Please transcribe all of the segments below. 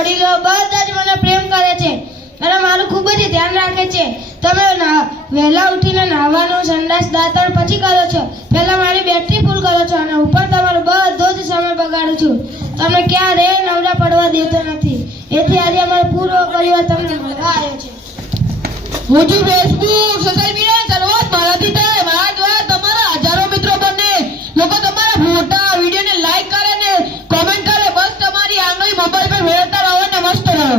વડીલો બધા જ મને પ્રેમ કરે છે અને મારું ખૂબ જ ધ્યાન રાખે છે. તમે વહેલા ઉઠીને નાહવાનું, સંડાસ, દાંતણ પછી કરો છો. પહેલા મારી બેટરી ફૂલ કરો છો અને ઉપર તમારો બધો જ સમય બગાડું છું. તમને ક્યારેય નવરા પડવા દેતો નથી. એથી આજે અમારો પૂરો પરિવાર તમને મળવા આવ્યો છે. હું છું ફેસબુક, સોશિયલ મીડિયા શરૂઆત મારાથી થાય. મારા દ્વારા તમારા હજારો મિત્રો બને. લોકો તમારા ફોટા, વિડીયોને લાઈક કરે ને કોમેન્ટ કરે. બસ તમારી આંગળી મોબાઈલ પર ફેરવતા રહો ને મસ્ત રહો.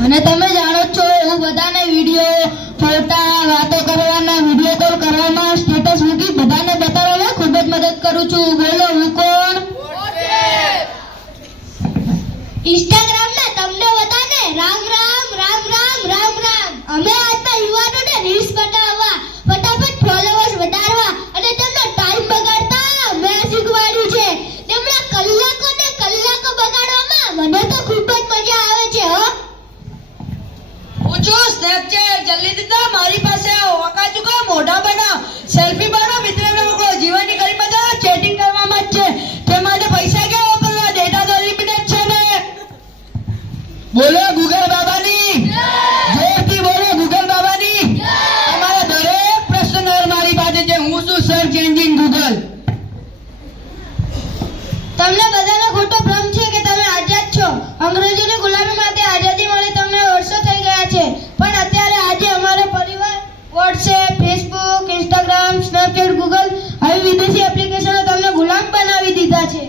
મને તમે જાણો છો, હું બધાને વિડીયો, ફોટા, વાતો કરવાના, વિડીયો કોલ કરવામાં, સ્ટેટસ મૂકી બધાને બતાવવામાં ખૂબ જ મદદ કરું છું. બોલો હું કોણ? ઇન્સ્ટાગ્રામના તમને બધાને રામ રામ રામ રામ રામ રામ. અમે આજના યુવાનોને રીલ્સ બનાવવા, ફટાફટ ફોલોવર્સ વધારવા અને તેમનો ટાઈમ બગાડતા મેં શીખવાડ્યું છે. તેમના કલાકો ને કલાકો બગાડવામાં મને તો ખૂબ જ મજા આવે છે. હું છું સ્નેપચેટ. જલ્દી દીધા મારી પાસે આવો. વાકા ચૂકા મોઢા બનાવ, સેલ્ફી બનાવો, મિત્રને મોકલો. જીવનની ઘણી મજા ચેટિંગ કરવામાં જ છે. તે માટે પૈસા ક્યાં વાપરવા? ડેટા તો અનલિમિટેડ છે ને. બોલો ગૂગલ બાબાની જોરથી બોલો ગૂગલ બાબાની. તમારા દરેક પ્રશ્નનો મારી પાસે છે. હું છું સર્ચ એન્જિન ગૂગલ. તમને બધાને ખોટો ભ્રમ છે કે તમે આઝાદ છો. અંગ્રેજોની ગુલામીમાંથી આઝાદી મળી તમને વર્ષો થઈ ગયા છે. પણ અત્યારે આજે અમારો પરિવાર WhatsApp, Facebook, Instagram, Snapchat, Google આવી વિદેશી એપ્લિકેશનો તમને ગુલામ બનાવી દીધા છે.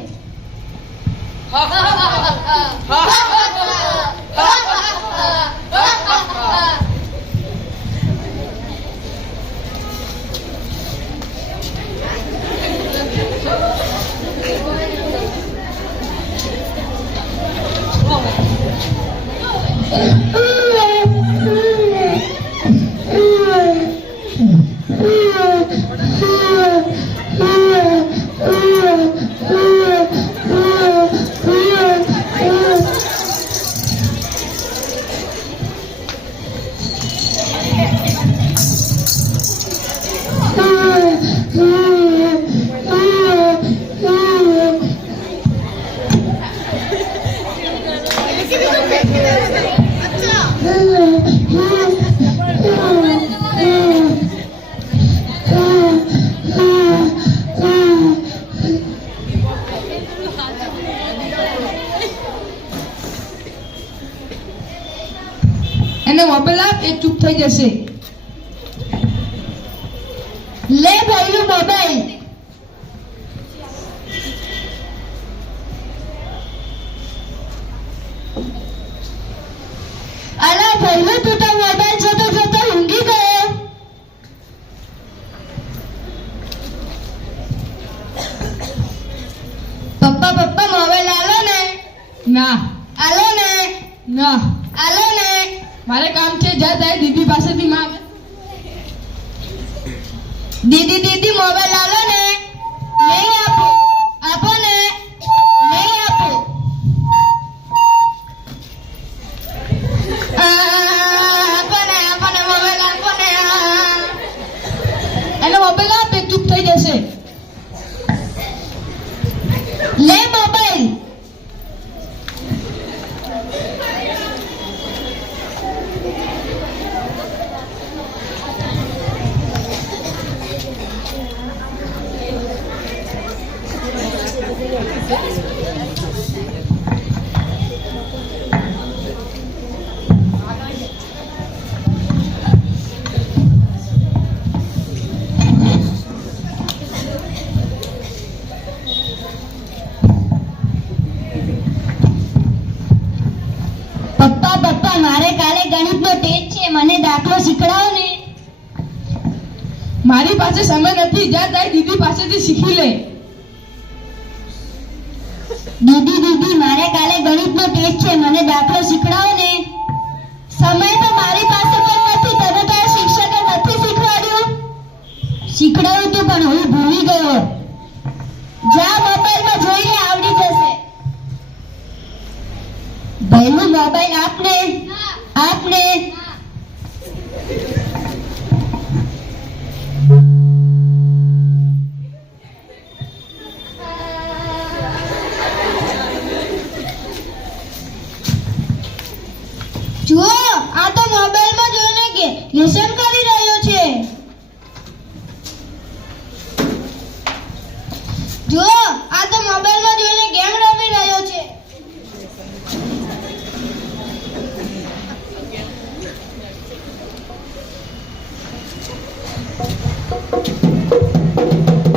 એને મોબાઈલ આપ, એ ચૂપ થઈ જશે. લે ભાઈનું મોબાઈલ. અલા ભાઈનું તું તો મોબાઈલ જોતો જોતો ઊંઘી ગયો. પપ્પા પપ્પા મોબાઈલ આલો ને. ના આલો ને. ના આલો ને. મારે કામ છે. જા તારી દીદી પાસેથી માંગ. દીદી દીદી મોબાઈલ આલો ને. નહીં આપો. આપો ને. નહીં આપો. આપો ને મોબાઈલ આપો ને. એને મોબાઈલ આપ, એ ચૂપ થઈ જશે. લે મોબાઈલ. પપ્પા પપ્પા મારે કાલે ગણિતનો ટેસ્ટ છે. મને દાખલો શીખડાવો ને. મારી પાસે સમય નથી. જા તારી દીદી પાસેથી શીખી લે. દીદી દીદી મારે કાલે ગણિતનો ટેસ્ટ છે. મને દાખલો શીખડાવો ને. સમય તો મારી પાસે પણ નથી. તને તારા શિક્ષકે નથી શીખવાડ્યું? શીખડાવ્યું તું પણ હું ભૂલી ગયો. જા મોબાઈલમાં જોઈને આવડી જશે. ભાઈનું મોબાઈલ આપને. આપને. જુઓ, આ તો મોબાઈલમાં જોઈને ગેમ રમી રહ્યો છે.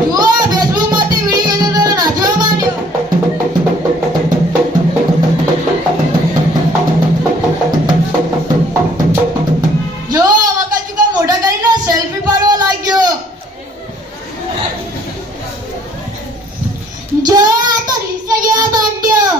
જુઓ, ફેસબુકમાંથી વિડીયો જોઈને નાચવા માંડ્યો. જો વકાચુકા મોઢા કરીને સેલ્ફી પાડવા લાગ્યો. જો, આ તો રીલ્સ જોવા માંડ્યો.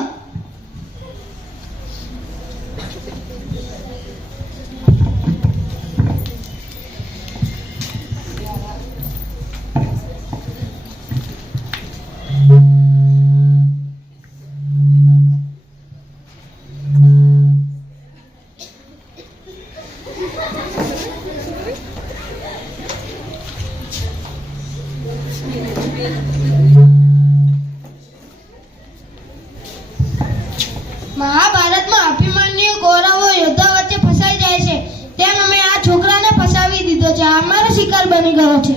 મહાભારતમાં અભિમન્યુ કૌરવો યોદ્ધા વચ્ચે ફસાઈ જાય છે તેમ અમે આ છોકરાને ફસાવી દીધો છે. આ અમારો શિકાર બની ગયો છે.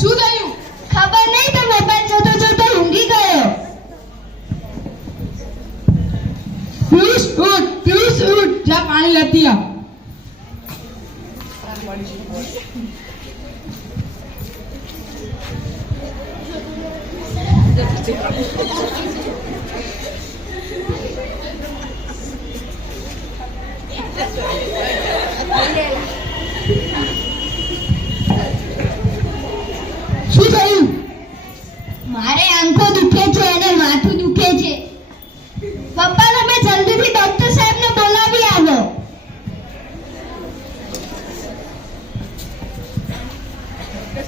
શું થયું? ખબર નહીં, તો મોબાઈલ જોતો જોતો ઊંઘી ગયો. પિયુષ ઉઠ, જા પાણી લેતી આવ. શું થયું? મારે આંખો દુખે છે અને માથું દુખે છે. પપ્પા, તમે જલ્દીથી ડોક્ટર સાહેબને બોલાવી આવો.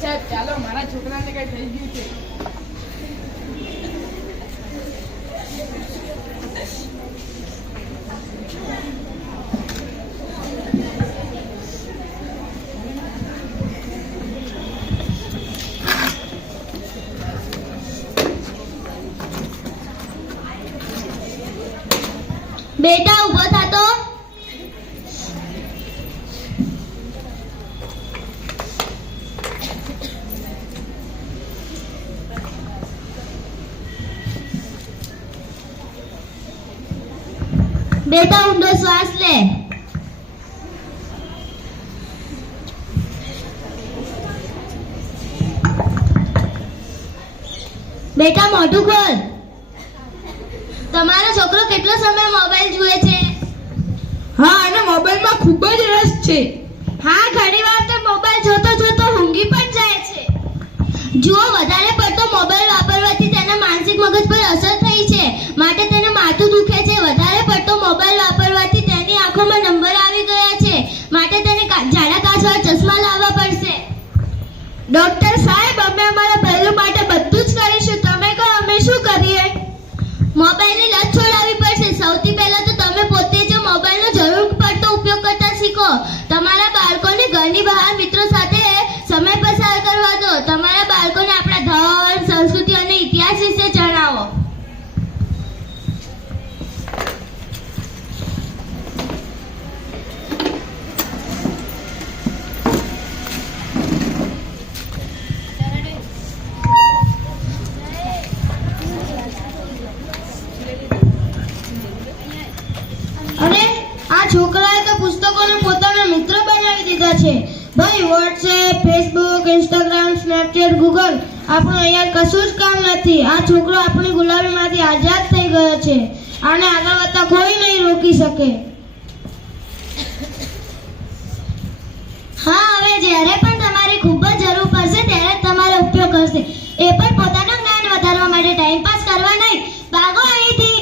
સાહેબ, ચાલો, મારા છોકરાને કઈ થઈ ગયું છે. બેટા, ઊભો થા તો. બેટા, ઊંડો શ્વાસ લે. બેટા, મોઢું ખોલ. તમારો છોકરો કેટલો સમય મોબાઈલ જુએ છે? હા, અને મોબાઈલમાં ખૂબ જ રસ છે. હા, ઘણીવાર તો મોબાઈલ જોતો જોતો ઊંઘી પણ જાય છે. જુઓ, વધારે પડતો મોબાઈલ વાપરવાથી તેના માનસિક મગજ પર અસર થઈ છે, માટે તેને માથું દુખે છે. વધારે પડતો મોબાઈલ વાપરવાથી તેની આંખોમાં નંબર આવી ગયા છે, માટે તેને જાડા કાચવાળા ચશ્મા લાવવા પડશે. ડોક્ટર સાહેબ, અમે અમારા પહેલું માટે બધું જ કરીશું. તમે કહો, અમે શું કરીએ? મોબાઈલની લત છોડાવવી પડશે. સૌથી પહેલા તો તમે પોતે જ મોબાઈલનો જરૂર પડતો ઉપયોગ કરતા શીખો. તમારા બાળકોને ઘરની બહાર મિત્રો સાથે સમય પસાર કરવા દો. તમારા બાળકોને આપણા ધર્મ, સંસ્કૃતિ અને ઇતિહાસ વિશે જણાવો. અને આ છોકરાએ તો પુસ્તકોને પોતાના મિત્ર બનાવી દીધા છે. ભાઈ, WhatsApp, Facebook, Instagram, Snapchat, Google આપણું અહીંયા કશું જ કામ નથી. આ છોકરો આપણી ગુલામીમાંથી આઝાદ થઈ ગયો છે. આને આગળ વધતા કોઈ નહીં રોકી શકે. હા, હવે જ્યારે પણ તમારી ખૂબ જ જરૂર પડશે ત્યારે જ તમારો ઉપયોગ કરશે. એ પણ પોતાનું જ્ઞાન વધારવા માટે, ટાઈમપાસ કરવા નહીં. ભાગો અહીંથી.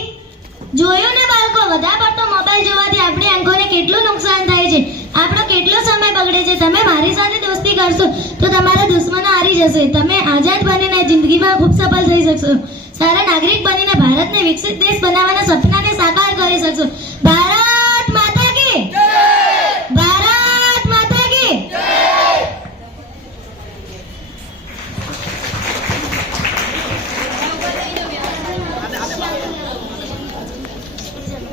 જોયું ને બાળકો, વધારે પડતો મોબાઈલ જોવાથી આપણી આંખોને કેટલું નુકસાન થાય છે, આપણો કેટલો સમય બગડે બગડે છે. તમે મારી સાથે દોસ્તી કરશો તો તમારા દુશ્મનો હારી જશે. તમે આઝાદ બનીને જિંદગીમાં ખૂબ સફળ થઈ શકશો. સારા નાગરિક બનીને ભારતને વિકસિત દેશ બનાવવાના સપનાને સાકાર કરી શકશો. ભારત